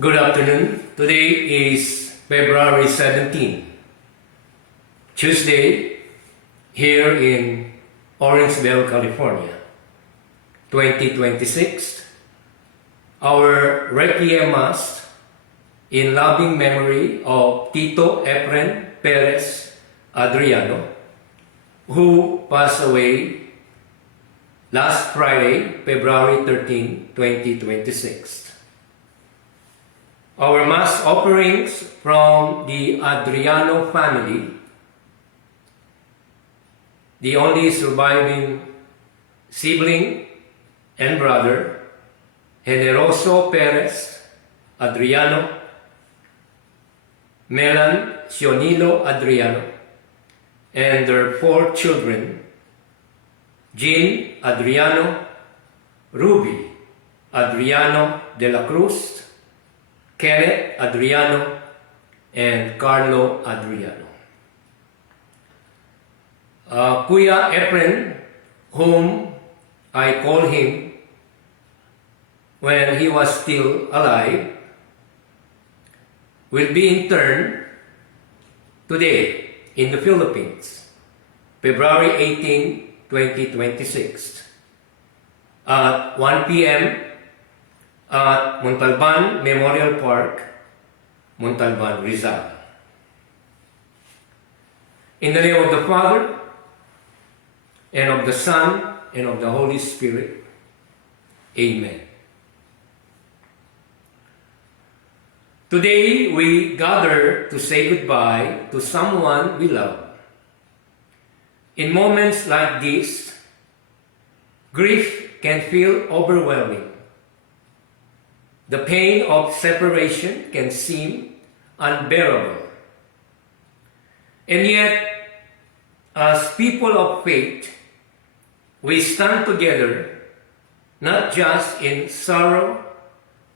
Good afternoon. Today is February 17, Tuesday, here in Orangeville, California, 2026. Our Requiem Mass in loving memory of Tito Efren Perez Adriano, who passed away last Friday, February 13, 2026. Our Mass offerings from the Adriano family, the only surviving sibling and brother, Generoso Perez Adriano, Melan Sionilo Adriano, and their 4 children, Jean Adriano, Ruby Adriano de la Cruz, Kenneth Adriano, and Carlo Adriano. Kuya Efren, whom I call him when he was still alive, will be interned today in the Philippines, February 18, 2026, at 1 p.m. at Montalban Memorial Park, Montalban, Rizal. In the name of the Father, and of the Son, and of the Holy Spirit. Amen. Today we gather to say goodbye to someone we love. In moments like this, grief can feel overwhelming. The pain of separation can seem unbearable. And yet, as people of faith, we stand together not just in sorrow,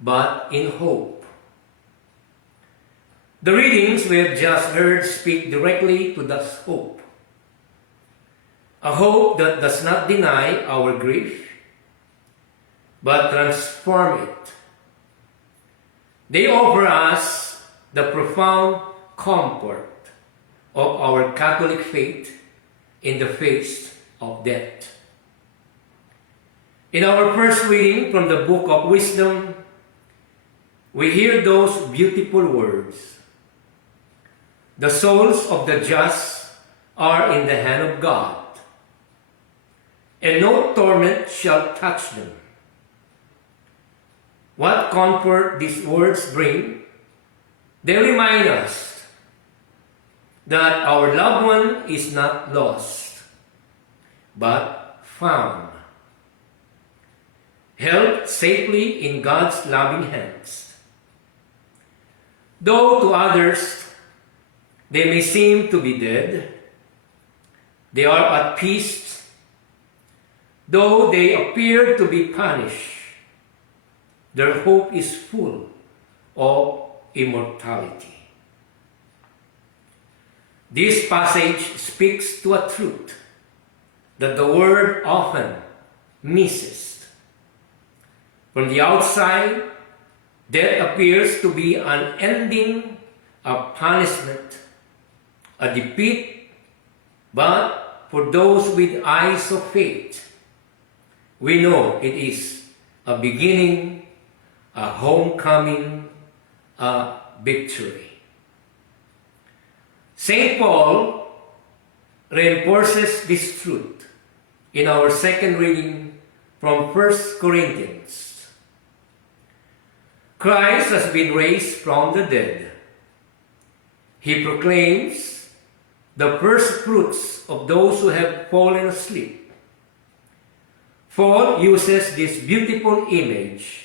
but in hope. The readings we have just heard speak directly to this hope. A hope that does not deny our grief, but transform it. They offer us the profound comfort of our Catholic faith in the face of death. In our first reading from the Book of Wisdom, we hear those beautiful words. The souls of the just are in the hand of God, and no torment shall touch them. What comfort these words bring! They remind us that our loved one is not lost, but found, held safely in God's loving hands. Though to others they may seem to be dead, they are at peace. Though they appear to be punished, their hope is full of immortality. This passage speaks to a truth that the world often misses. From the outside, death appears to be an ending, a punishment, a defeat, but for those with eyes of faith, we know it is a beginning, a homecoming, a victory. St. Paul reinforces this truth in our second reading from 1 Corinthians. Christ has been raised from the dead. He proclaims the first fruits of those who have fallen asleep. Paul uses this beautiful image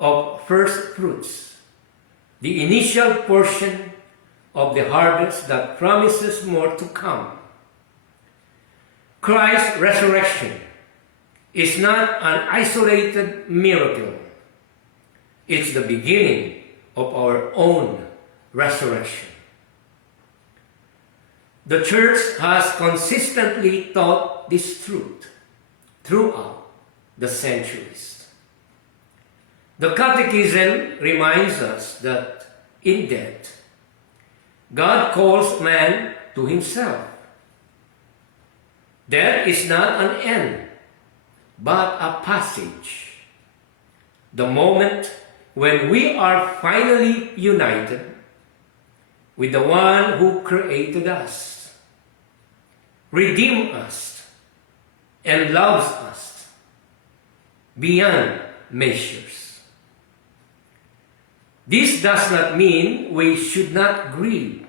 of first fruits, the initial portion of the harvest that promises more to come. Christ's resurrection is not an isolated miracle. It's the beginning of our own resurrection. The Church has consistently taught this truth throughout the centuries. The Catechism reminds us that in death, God calls man to himself. Death is not an end, but a passage. The moment when we are finally united with the one who created us, redeemed us, and loves us beyond measures. This does not mean we should not grieve.